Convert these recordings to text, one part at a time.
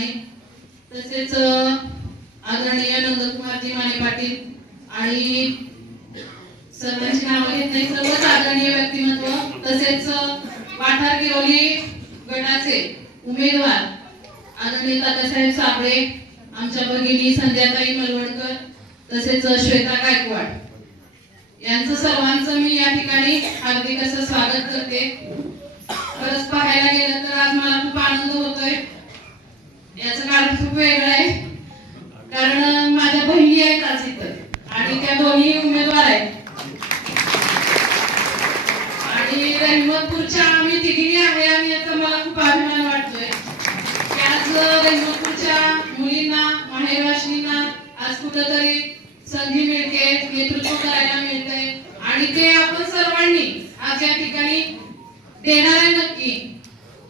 आहे तसेच आदरणीय नंदकुमारजी माने पाटील आणि सर्वांची नाव घेत नाही सर्वच आदरणीय व्यक्तिमत्व तसेच पाठार किरोली गटाचे उमेदवार आदरणीय दादासाहेब साबळे आमच्या भगिनी संध्याताई मलवणकर तसेच श्वेता गायकवाड. यांचं सर्वांचं मी या ठिकाणी हार्दिक असं स्वागत करते. खरंच पाहायला गेलं तर आज मला खूप आनंद होतोय. याचं कारण खूप वेगळं आहे. कारण माझ्या बहिणी आहेत आज इथं. आणि त्या दोन्ही उमेदवार आहेत. आणि रेहमतपूरच्या आम्ही तिघी आहे आणि याचा मला खूप अभिमान वाटतोय. आज रहिमतपूरच्या मुलींना माहेरवाशिनींना आज कुठंतरी संधी मिळते नेतृत्व करायला मिळतंय. आणि ते आपण सर्वांनी आज या ठिकाणी देणार आहे नक्की.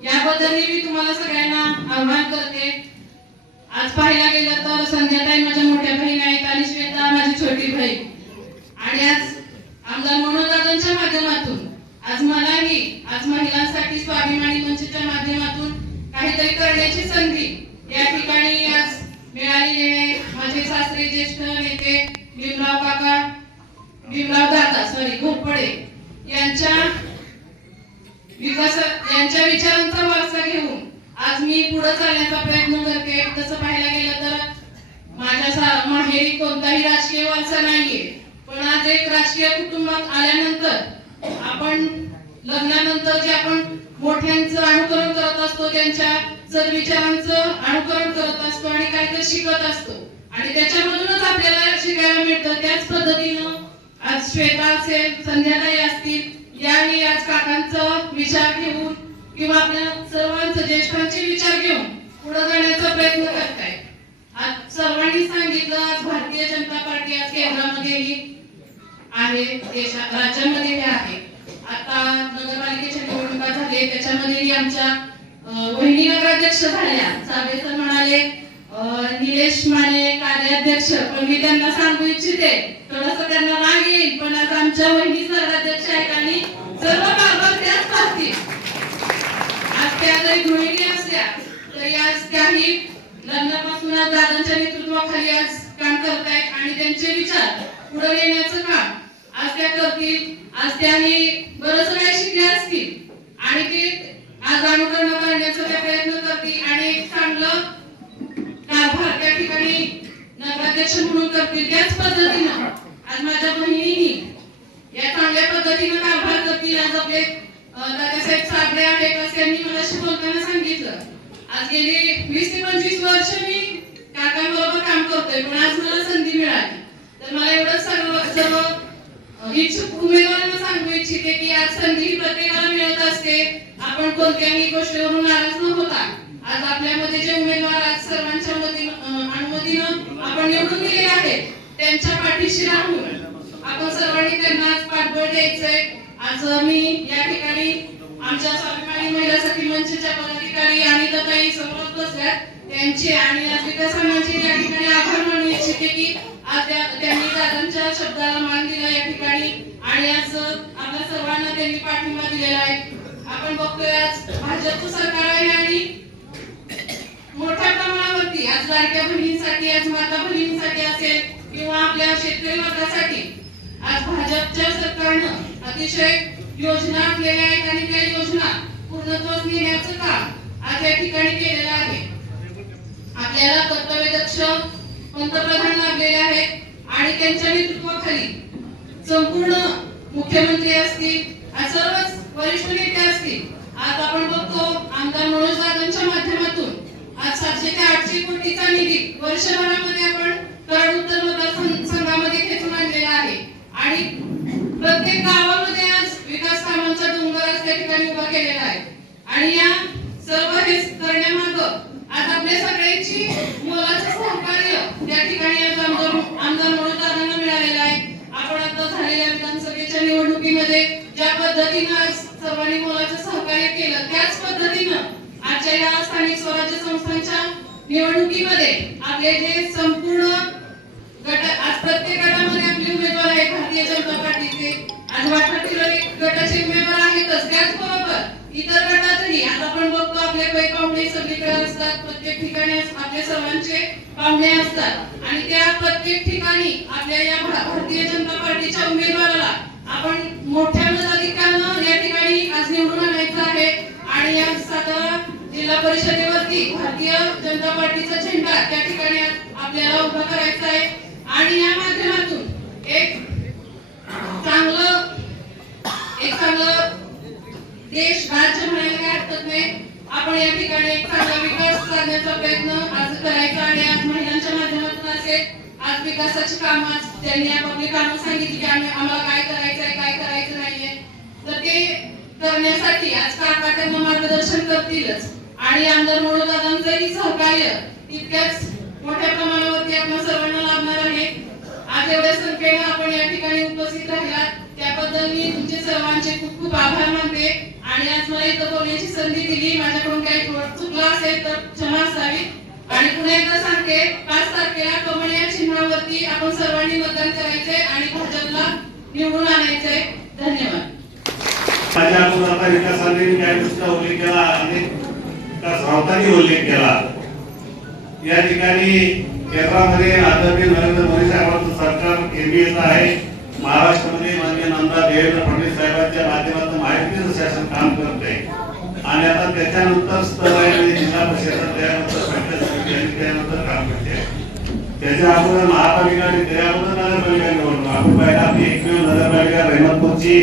याबद्दल मी तुम्हाला सगळ्यांना आव्हान करते. आज पाहायला गेलं तर संध्याताई माझ्या मोठ्या बहीण आहेत आणि श्वेता माझी छोटी बहीण. आणि आज आमदार मनोदादांच्या माध्यमातून आज मलाही आज महिलांसाठी स्वाभिमानी मंचच्या माध्यमातून काहीतरी करण्याची संधी या ठिकाणी आज मिळालेली आहे. माझे सासरे ज्येष्ठ नेते भीमराव काका भीमराव दादा सॉरी घोरपडे यांच्या विकास यांच्या विचारांचा वारसा घेऊन आज मी पुढे चालण्याचा प्रयत्न करते. तसं पाहायला गेलं तर माझ्या माहेरी कोणताही राजकीय वारसा नाहीये. पण आज एक राजकीय कुटुंबात आल्यानंतर आपण लग्नानंतर जे आपण मोठ्यांचं अनुकरण करत असतो त्यांच्या सद्विचारांचं अनुकरण करत असतो आणि काहीतरी शिकत असतो. आणि त्याच्यामधूनच आपल्याला शिकायला मिळतं. त्याच पद्धतीनं आज श्वेता असेल संध्याताई असतील याने आज काकांचा विचार घेऊन किंवा आपल्या सर्वांचा ज्येष्ठांचे विचार घेऊन पुढे जाण्याचा प्रयत्न करताय. आज सर्वांनी सांगितलं आज भारतीय जनता पार्टी आज केंद्रामध्येही आहे देशा राज्यामध्येही आहे. आता नगरपालिकेच्या निवडणुका झाले त्याच्यामध्येही आमच्या वहिनी नगराध्यक्ष झाल्या. साधे तर म्हणाले निलेश माने कार्याध्यक्ष पण मी त्यांना सांगू इच्छिते. थोडस त्यांना राग येईल पण आज आमच्या वहिनी सर्व कारभार त्याच पाहतील आज त्या जरी गृहिणी असल्या तरी आज त्याही लग्नापासून आज दादांच्या नेतृत्वाखाली आज काम करतायत आणि त्यांचे विचार पुढे नेण्याचं काम आज त्या करतील. आज त्याही बरंच काही शिकले असतील आणि ते आज अनुकरण करण्याचा त्या प्रयत्न करतील आणि एक चांगलं कारभार त्या ठिकाणी नगराध्यक्ष म्हणून करतील. त्याच पद्धतीनं आज माझ्या बहिणींनी या चांगल्या पद्धतीनं कारभार वरती आज आपले दादासाहेब साबळे आहेत असं त्यांनी मलाशी बोलताना सांगितलं. आज गेली वीस ते पंचवीस वर्ष मी काकांबरोबर काम करतोय पण आज मला संधी मिळाली. तर मला एवढं सर्व सर्व इच्छुक उमेदवारांना सांगू इच्छिते की आज संधी ही प्रत्येकाला मिळत असते. आपण कोणत्याही गोष्टीवरून नाराज न होता. आज आपल्यामध्ये जे उमेदवार आज सर्वांच्या अनुमतीनं आपण निवडून दिलेले आहेत त्यांच्या पाठीशी राहून आपण सर्वांनी त्यांना आज पाठबळ द्यायचंय. आज मी या ठिकाणी आमच्या स्वाभिमानी महिला सखी मंचच्या पदाधिकारी आणि ताई समोर बसल्यात त्यांचे आणि आज विकासामाचे या ठिकाणी आभार मानू इच्छिते की आज त्यांनी दादांच्या शब्दाला मान दिला या ठिकाणी आणि आज आपल्या सर्वांना त्यांनी पाठिंबा दिलेला आहे. आपण बघतोय आज भाजप सरकार आहे आणि मोठ्या प्रमाणावरती आज लाडक्या बहिणींसाठी आज माता बहिणींसाठी असेल किंवा आपल्या शेतकरी वर्गासाठी आज भाजपच्या सरकारनं अतिशय योजना आखलेल्या आहेत आणि त्या योजना पूर्णत्वास नेण्याचं काम आज या ठिकाणी केलेलं आहे. आपल्याला कर्तव्यदक्ष पंतप्रधान लाभलेले आहेत आणि त्यांच्या नेतृत्वाखाली संपूर्ण मुख्यमंत्री असतील आज सर्वच वरिष्ठ नेते असतील. आज आपण बघतो आमदार मनोज दादांच्या माध्यमातून आज सातशे ते आठशे कोटीचा निधी वर्षभरामध्ये आपण कराड उत्तर मतदारसंघामध्ये खेचून आणलेला आहे आणि प्रत्येक गावामध्ये आज विकास कामांचा डोंगर आज त्या ठिकाणी उभा केलेला आहे आणि या सर्व हे करण्यामाग आज आपल्या सगळ्यांची मोलाचं सहकार्य त्या ठिकाणी आज आमदार आमदार मनोज मिळालेलं आहे आपण आता झालेल्या विधानसभेच्या निवडणुकीमध्ये ज्या पद्धतीनं आज सर्वांनी मोलाचं सहकार्य केलं. त्याच पद्धतीनं आजच्या या स्थानिक स्वराज्य संस्थांच्या निवडणुकीमध्ये आपले जे संपूर्ण गट आज प्रत्येक गटामध्ये आपले उमेदवार आहेत भारतीय जनता पार्टीचे. आज वाठार गटाचे उमेदवार आहेतच. त्याचबरोबर इतर गटातही आज आपण बघतो आपले पै पाहुणे सगळीकडे असतात. प्रत्येक ठिकाणी आपल्या सर्वांचे पाहुणे असतात. आणि त्या प्रत्येक ठिकाणी आपल्या या भारतीय जनता पार्टीच्या उमेदवाराला आपण मोठ्या मुलाची या ठिकाणी आज निवडून आणायचं आहे. आणि या सगळं जिल्हा परिषदेवरती भारतीय जनता पार्टीचा झेंडा त्या ठिकाणी आपल्याला उभा करायचा आहे. आणि या माध्यमातून एक चांगलं एक चांगलं देश राज्य म्हणायला काय हरकत नाही. आपण या ठिकाणी एक चांगला विकास साधण्याचा प्रयत्न आज करायचा आणि आज महिलांच्या माध्यमातून असेल आज विकासाची कामं त्यांनी आपापली कामं सांगितली की आम्ही आम्हाला काय करायचं आहे काय करायचं नाहीये. तर ते करण्यासाठी आज काका त्यांना मार्गदर्शन करतीलच. आणि आमदार मनोदादांचंही सहकार्य तितक्याच मोठ्या प्रमाणावरती आपण सर्वांना लाभणार आहे. आज एवढ्या संख्येनं आपण या ठिकाणी उपस्थित राहिलात. त्याबद्दल मी तुमचे सर्वांचे खूप खूप आभार मानते. आणि आज मला इथं बोलण्याची संधी दिली. माझ्याकडून काही चुकला असेल तर क्षमा असावी. आणि पुन्हा एकदा सांगते पाच तारखेला कमळ या चिन्हावरती आपण सर्वांनी मतदान करायचंय आणि भाजपला निवडून आणायचंय. धन्यवाद. माझ्या विकासाने उल्लेख केला आणि उल्लेख केला. या ठिकाणी केंद्रामध्ये आदरणीय नरेंद्र मोदी साहेबांचं सरकार केंद्रीयचं आहे. महाराष्ट्रामध्ये माननीय नामदार देवेंद्र फडणवीस साहेबांच्या माध्यमातून महायुतीचं शासन काम करत आहे आणि आता त्याच्यानंतर आहे म्हणजे जिल्हा परिषद त्याच्या अगोदर महापालिका आणि त्या अगोदर नगरपालिका निवडणूक आपण पाहिलं आपली एकमेव नगरपालिका रहमतपूरची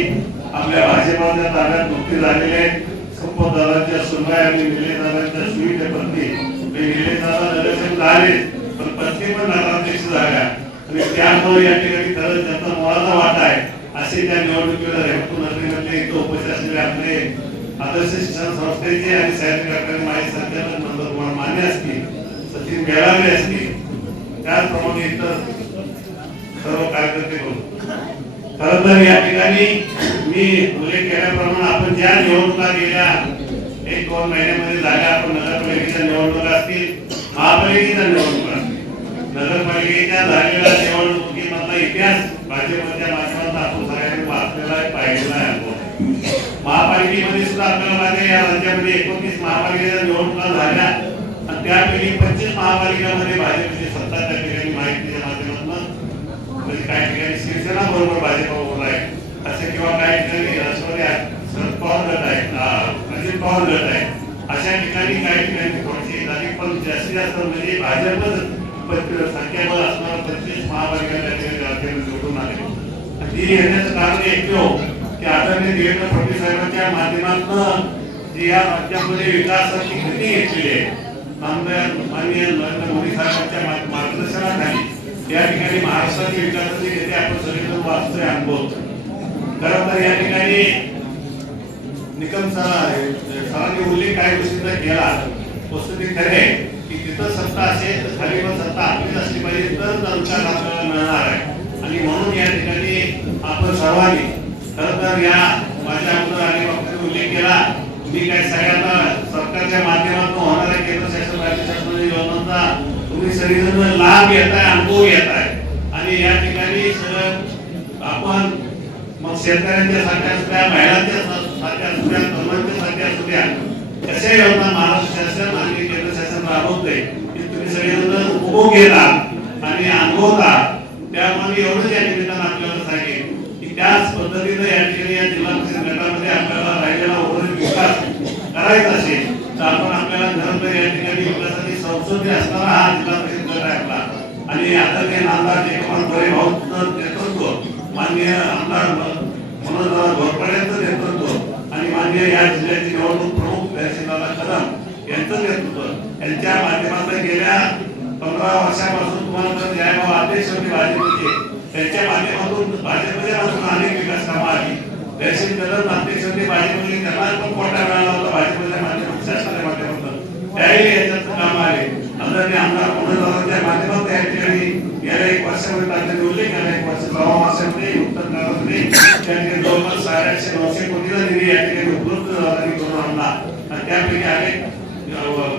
आपल्या भाजपाच्या ताब्यात नुकती झालेली आहे. संपत दादांच्या सुनवाई आणि निलेश दादांच्या सुविधे पत्नी. निलेश दादा नगरसेवक झाले पण पत्नी पण नगराध्यक्ष झाल्या. आणि त्यामुळे या ठिकाणी खरंच त्यांचा मोलाचा वाटा आहे असे त्या निवडणुकीला रहमतपूर नगरीमध्ये म्हणजे इथं उपस्थित असलेले आपले आदर्श शिक्षण संस्थेचे आणि साहित्य कार्यालय संचालक नंदकुमार माने असतील. सचिन बेळावे असतील. तर या ठिकाणी मी उल्लेख केल्याप्रमाणे आपण ज्या निवडणुका गेल्या एक दोन महिन्यामध्ये झाल्या आपण नगरपालिकेच्या निवडणुका असतील, महापालिकेच्या निवडणुका असतील. नगरपालिकेच्या झालेल्या निवडणुकीमधला इतिहास भाजपच्या माध्यमातून आपण सगळ्यांनी वाचलेला पाहिलेला आहे महापालिकेमध्ये सुद्धा आपल्याला माहिती या राज्यामध्ये एकोणतीस महापालिकेच्या निवडणुका झाल्या. आणि त्यापैकी पंचवीस महापालिकामध्ये भाजपची सत्ता त्या ठिकाणी माहितीच्या माध्यमातून काही ठिकाणी शिवसेना बरोबर भाजप किंवा काही ठिकाणी राष्ट्रवादी आहे, शरद पवार गट आहे अजित पवार गट आहे अशा ठिकाणी काही ठिकाणी थोडीशी झाली पण जास्तीत जास्त म्हणजे भाजपच संख्याबळ असणारा पंचवीस महापालिका त्या निवडून आले. ती येण्याचं कारण एकमेव की आदरणीय देवेंद्र फडणवीस साहेबांच्या माध्यमातून जी या राज्यामध्ये विकासाची गती घेतलेली आहे माननीय नरेंद्र मोदी साहेबांच्या मार्गदर्शनाखाली या ठिकाणी महाराष्ट्राच्या विकासाची गती आपण सगळेजण वाचतोय अनुभवतोय. खरं तर या ठिकाणी निकम म्हणजे सरांनी उल्लेख काही गोष्टींचा केला. वस्तुती खरे आहे की तिथं सत्ता असेल तर खाली पण सत्ता आपलीच असली पाहिजे तर अनुसार आपल्याला मिळणार आहे. आणि म्हणून या ठिकाणी आपण सर्वांनी खरं तर या माझ्या अगोदर आणि बाबतीत उल्लेख केला. मी काय सगळ्यांना सरकारच्या माध्यमातून होणाऱ्या केंद्र शासन राज्य शासनाच्या योजनांचा तुम्ही सगळेजण लाभ घेताय अनुभव घेताय. आणि या ठिकाणी सगळं आपण शेतकऱ्यांच्या सारख्या असू द्या महिलांच्या सारख्या असू द्या तरुणांच्या सारख्या असू द्या कशा योजना महाराष्ट्र शासन आणि केंद्र शासन राबवते की तुम्ही सगळेजण उपभोग घेता आणि अनुभवता. त्यामुळे एवढंच या निमित्तानं आपल्याला सांगेल की त्याच पद्धतीनं या ठिकाणी या जिल्हा परिषद गटामध्ये आपल्याला राहिलेला उर्वरित विकास करायचा असेल तर आपण आपल्याला खरं या ठिकाणी विकासाची संसदीय असणारा हा जिल्हा परिषद गट आहे आपला. आणि आता ते नामदार जयकुमार गोरे भाऊ नेतृत्व माननीय आमदार मनोज घोरपड्यांचं नेतृत्व आणि माननीय या जिल्ह्याचे निवडणूक प्रमुख तहसीलदार कदम यांचं नेतृत्व यांच्या माध्यमातून गेल्या पंधरा वर्षापासून तुम्हाला न्यायभाव जयभाऊ अध्यक्ष होते भाजपचे त्यांच्या माध्यमातून भाजपच्या बाजूने अनेक विकास कामं आली तहसील कदम अध्यक्ष होते भाजपचे त्यांना पण कोटा मिळाला होता भाजपच्या माध्यमातून शासनाच्या माध्यमातून. त्याही याच्यात काम आले. आदरणीय आमदार पुणे माध्यमात त्या ठिकाणी गेल्या एक वर्षामध्ये त्यांनी उल्लेख केला एक वर्ष सहा वर्षामध्ये उत्तर काळामध्ये त्या ठिकाणी जवळपास साडेआठशे नऊशे कोटीचा निधी या ठिकाणी उपलब्ध झाला करून आणला. आणि त्यापैकी अनेक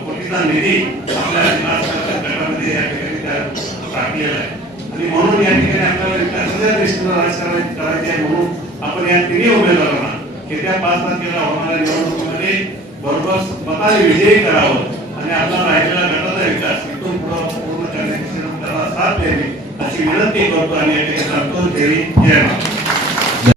कोटीचा निधी आपल्या गटामध्ये या ठिकाणी त्या टाकलेला आहे. आणि म्हणून या ठिकाणी आपल्याला विकासाच्या दृष्टीनं राजकारण करायचे आहे म्हणून आपण या तिन्ही उमेदवारांना येत्या पाच तारखेला होणाऱ्या निवडणुकीमध्ये बरोबर स्वतः विजयी करावं आणि आपला राहिलेला गटाचा विकास similar paper to an example there is German.